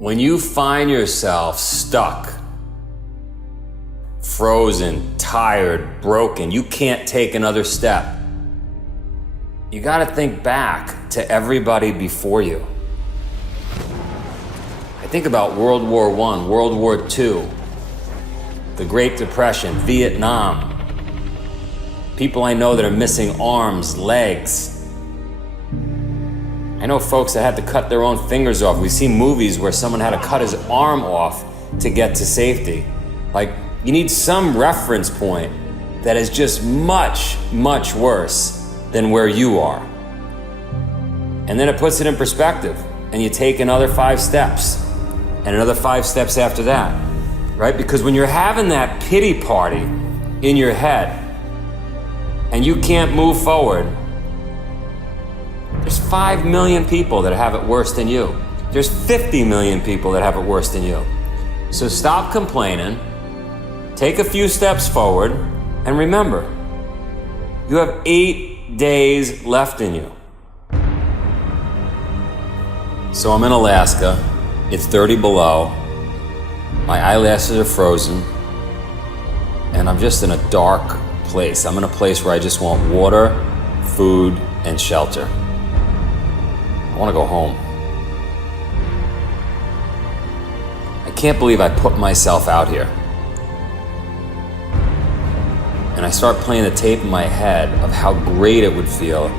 When you find yourself stuck, frozen, tired, broken, you can't take another step, you gotta think back to everybody before you. I think about World War I, World War II, the Great Depression, Vietnam. People I know that are missing arms, legs. I know folks that had to cut their own fingers off. We've seen movies where someone had to cut his arm off to get to safety. Like, you need some reference point that is just much, much worse than where you are. And then it puts it in perspective, and you take another 5 steps, and another 5 steps after that, right? Because when you're having that pity party in your head, and you can't move forward, there's 5 million people that have it worse than you. There's 50 million people that have it worse than you. So stop complaining, take a few steps forward, and remember, you have 8 days left in you. So I'm in Alaska, it's 30 below, my eyelashes are frozen, and I'm just in a dark place. I'm in a place where I just want water, food, and shelter. I want to go home. I can't believe I put myself out here. And I start playing the tape in my head of how great it would feel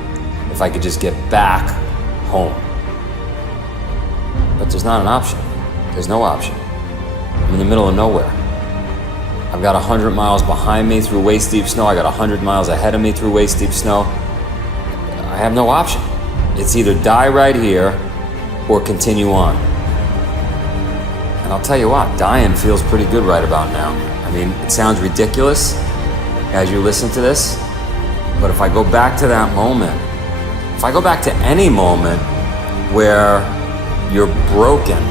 if I could just get back home. But there's not an option. There's no option. I'm in the middle of nowhere. I've got 100 miles behind me through waist-deep snow. I got 100 miles ahead of me through waist-deep snow. I have no option. It's either die right here or continue on. And I'll tell you what, dying feels pretty good right about now. I mean, it sounds ridiculous as you listen to this, but if I go back to that moment, if I go back to any moment where you're broken,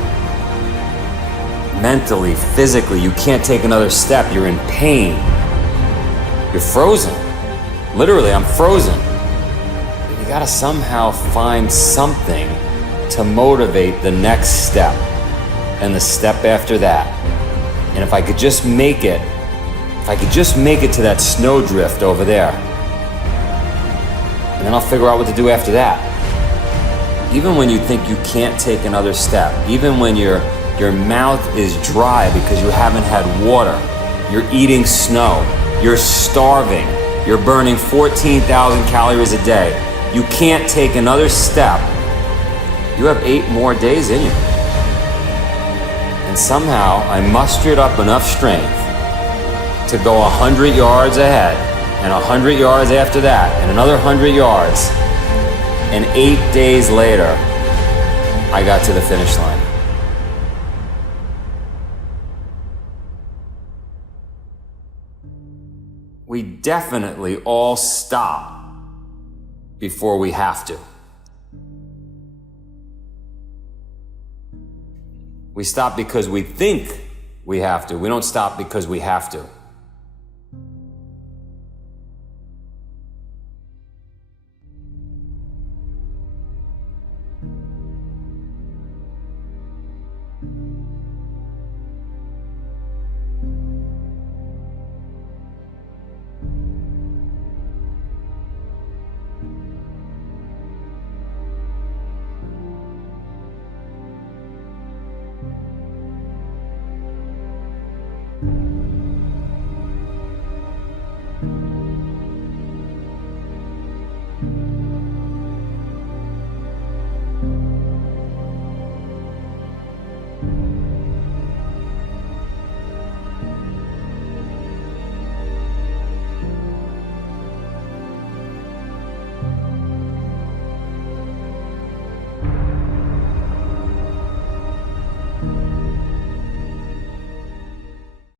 mentally, physically, you can't take another step, you're in pain, you're frozen. Literally, I'm frozen. You gotta somehow find something to motivate the next step and the step after that. And if I could just make it, to that snowdrift over there, and then I'll figure out what to do after that. Even when you think you can't take another step, even when your mouth is dry because you haven't had water, you're eating snow, you're starving, you're burning 14,000 calories a day, you can't take another step, you have 8 more days in you. And somehow I mustered up enough strength to go 100 yards ahead, and 100 yards after that, and another 100 yards, and 8 days later, I got to the finish line. We definitely all stop before we have to. We stop because we think we have to. We don't stop because we have to.